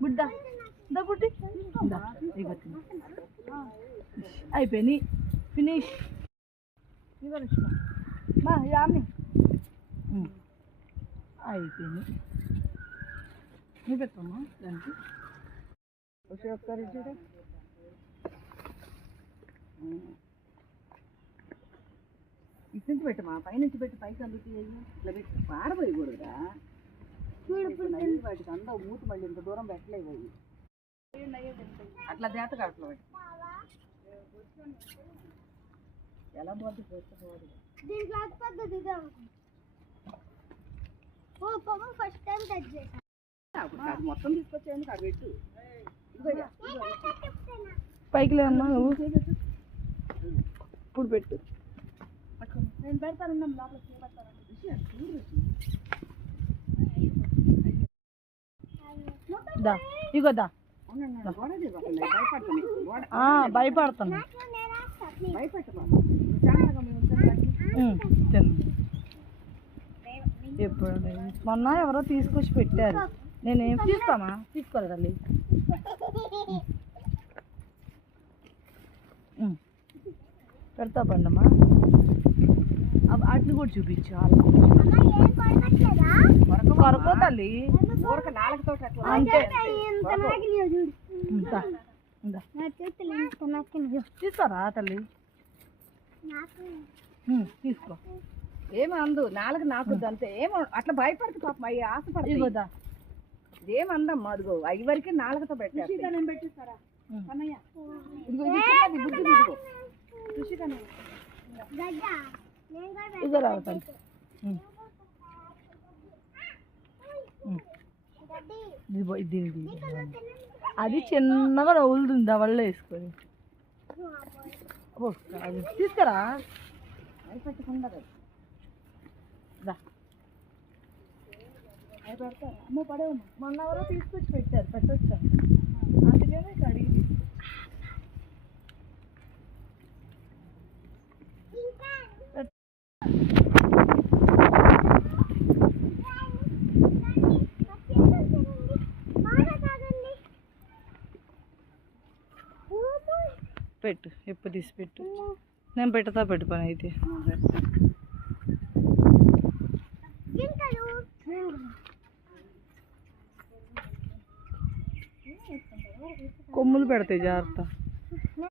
బుడ్డ దా బుడ్డి అయిపోయింది ఫినిష్ మా యామి అయిపోయింది నువ్వు పెట్టమ్మా దానికి ఒకసారి చూడ ఇటు నుంచి పెట్టమా పైనుంచి పెట్టి పైకి అందుతాయి ఇట్లా పెట్టి పాడబోయకూడదురా వాటికి అందరూ మూత మళ్ళీ ఇంత దూరం పెట్టలేవు అవి అట్లా దేతగా అట్లా పెట్టి ఎలా పోతే పోతుంది మొత్తం తీసుకొచ్చేందుకు అవి పెట్టు పైకి లేమ్మా నువ్వు ఇప్పుడు పెట్టు నేను పెడతాను లోపల ఇగోదా భయపడుతున్నా ఎప్పుడు మొన్న ఎవరో తీసుకొచ్చి పెట్టారు నేనేం తీస్తామా తీసుకోలేదు తల్లి పెడతా పండమ్మా వాటిని కూడా చూపించు కొరకో తల్లి అంతే తీస్తారా తల్లి తీసుకో ఏమందు నాలుగు నాకు అంతే ఏమో అట్లా భయపడుతు పాపం అవి ఆశపడుతుంది కదా ఏమందమ్మా అదిగో అవి వరకే నాలుగుతో పెట్టారు పెట్టిస్తారా ఇదిగో రావుతాను అది చిన్నగా నవ్వులుతుంది అవల్లో వేసుకొని అది తీసుకురా పెట్టకుండా అవి పెడతారు అమ్మ పడేవమ్మా మొన్న ఎవరో తీసుకొచ్చి పెట్టారు పెట్టొచ్చాను అందుకనే అడిగి పెట్టు ఎప్పుడు తీసి పెట్టు నేను పెడతా పెట్టు పని అయితే కొమ్ములు పెడతాయి జాగ్రత్త